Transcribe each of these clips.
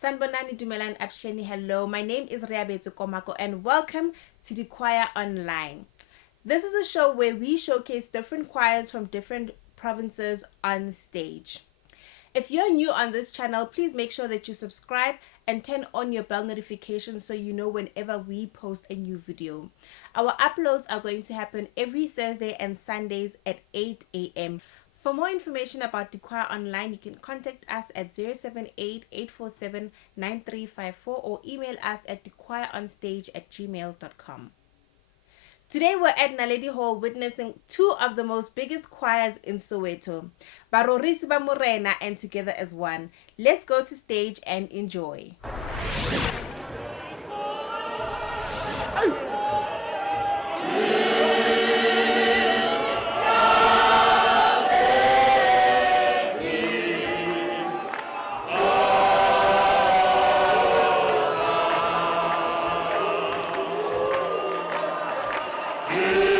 Sanbonani Dumelan Absheni, hello. My name is Riabetu Komako and welcome to the Choir Online. This is a show where we showcase different choirs from different provinces on stage. If you're new on this channel, please make sure that you subscribe and turn on your bell notifications so you know whenever we post a new video. Our uploads are going to happen every Thursday and Sundays at 8 a.m. For more information about the Choir Online, you can contact us at 078-847-9354 or email us at thechoironstage@gmail.com. Today we're at Naledi Hall witnessing two of the most biggest choirs in Soweto, Barorisi ba Morena and Together as One. Let's go to stage and enjoy. Yeah.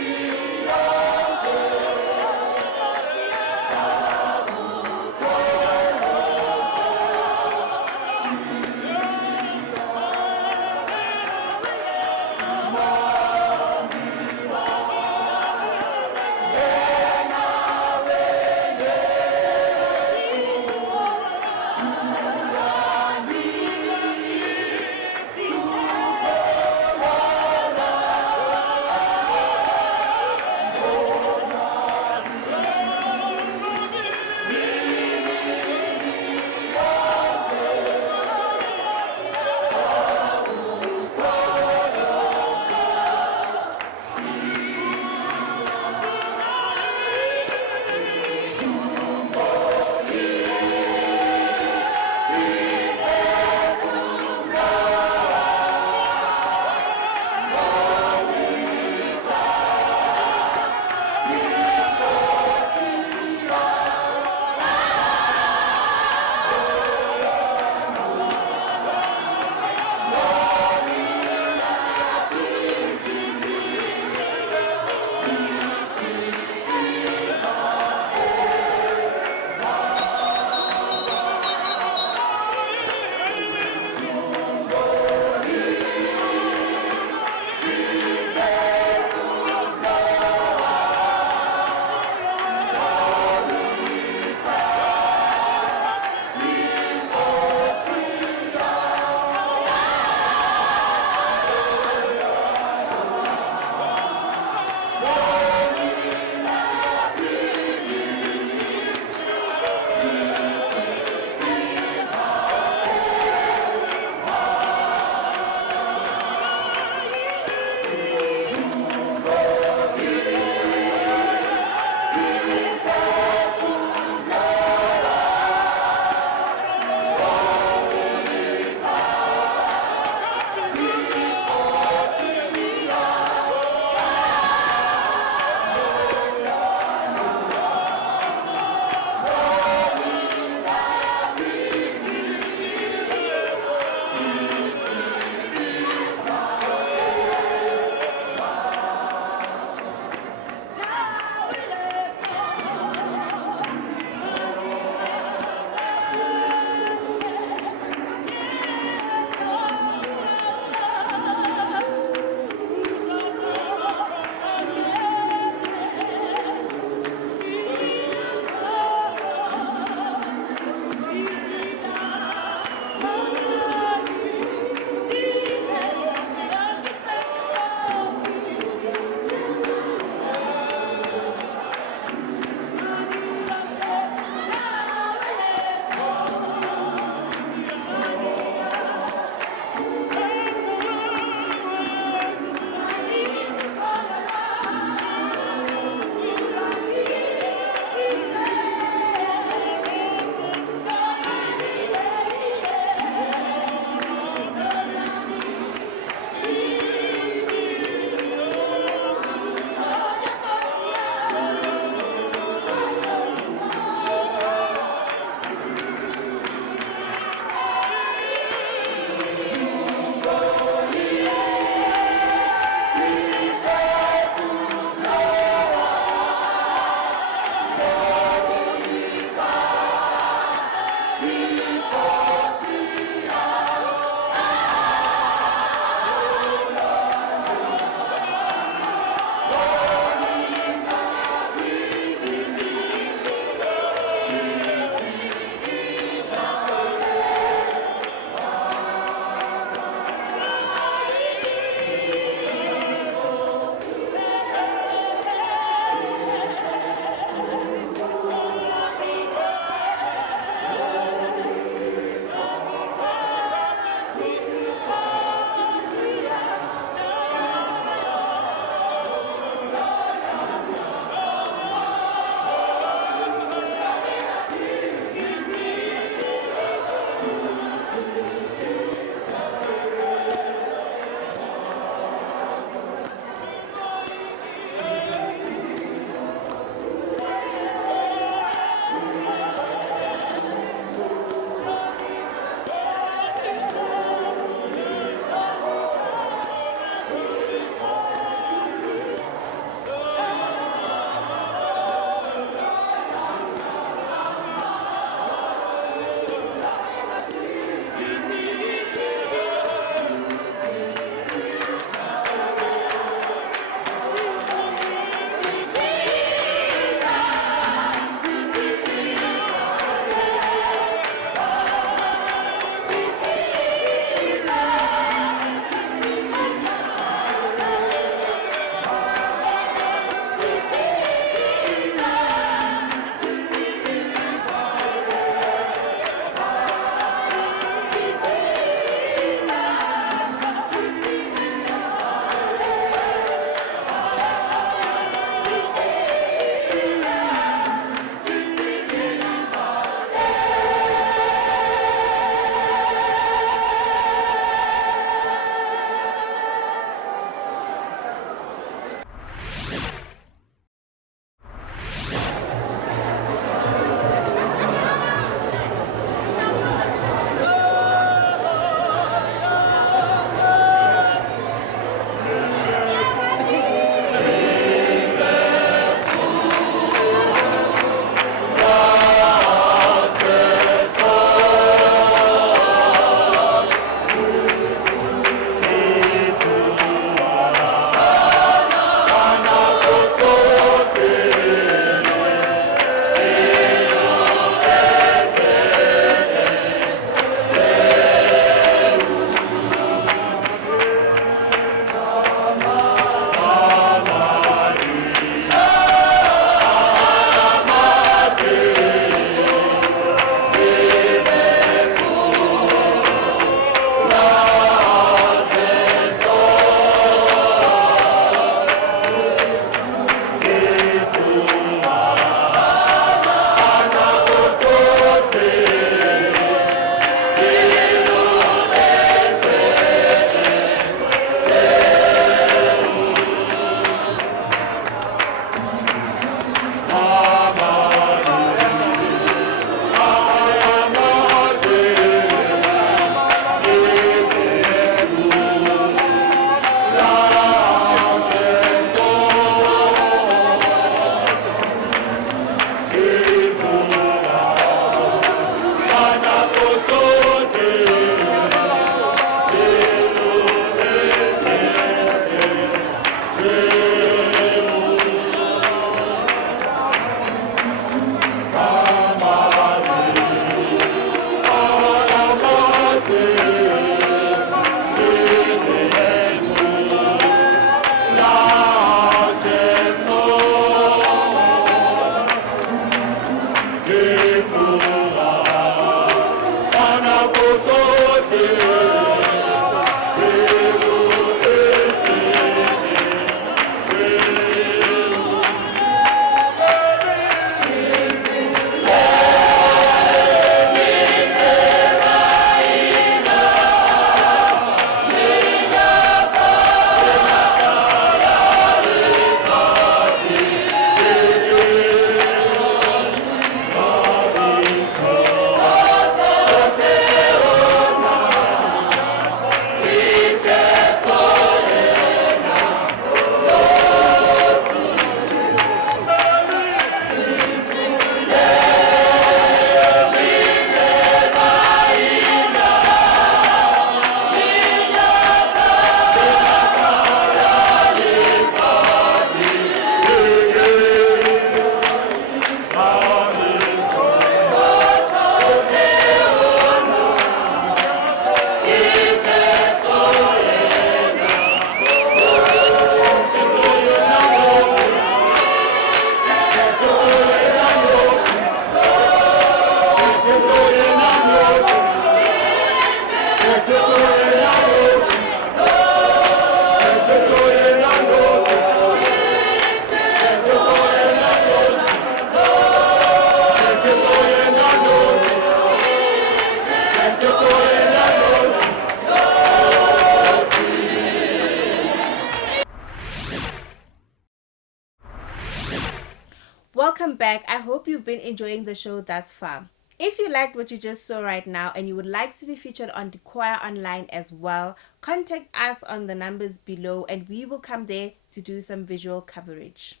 Welcome back. I hope you've been enjoying the show thus far. If you liked what you just saw right now and you would like to be featured on the Choir Online as well, contact us on the numbers below and we will come there to do some visual coverage.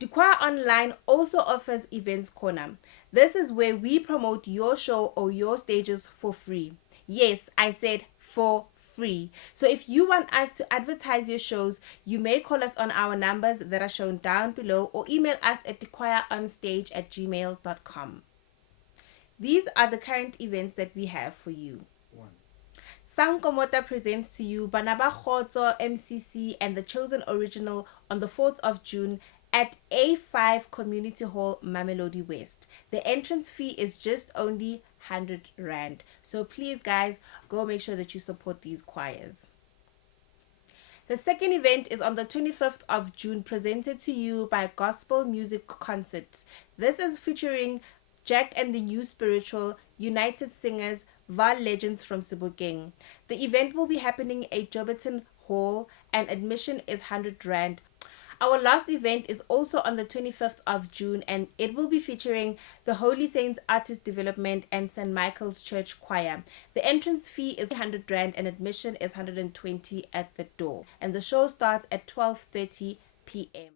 The Choir Online also offers Events Corner. This is where we promote your show or your stages for free. Yes, I said for free. So if you want us to advertise your shows, you may call us on our numbers that are shown down below or email us at thechoironstage@gmail.com. These are the current events that we have for you. 1. Sankomota presents to you Banaba Khotso, MCC, and the Chosen Original on the 4th of June at A5 Community Hall, Mamelodi West. The entrance fee is just only 100 Rand. So please, guys, go make sure that you support these choirs. The second event is on the 25th of June, presented to you by Gospel Music Concert. This is featuring Jack and the New Spiritual, United Singers, Val Legends from Sebokeng. The event will be happening at Joburton Hall and admission is 100 Rand. Our last event is also on the 25th of June and it will be featuring the Holy Saints Artist Development and St. Michael's Church Choir. The entrance fee is 100 Rand and admission is 120 at the door. And the show starts at 12:30 p.m.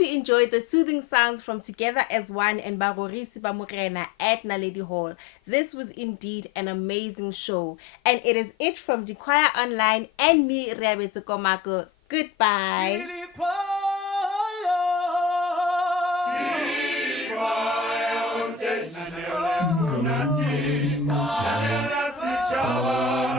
you enjoyed the soothing sounds from Together as One and Bagorisi Bamurena at Naledi Hall. This was indeed an amazing show. And it is it from The Choir Online and me, Reabetse Komako. Goodbye. Chava.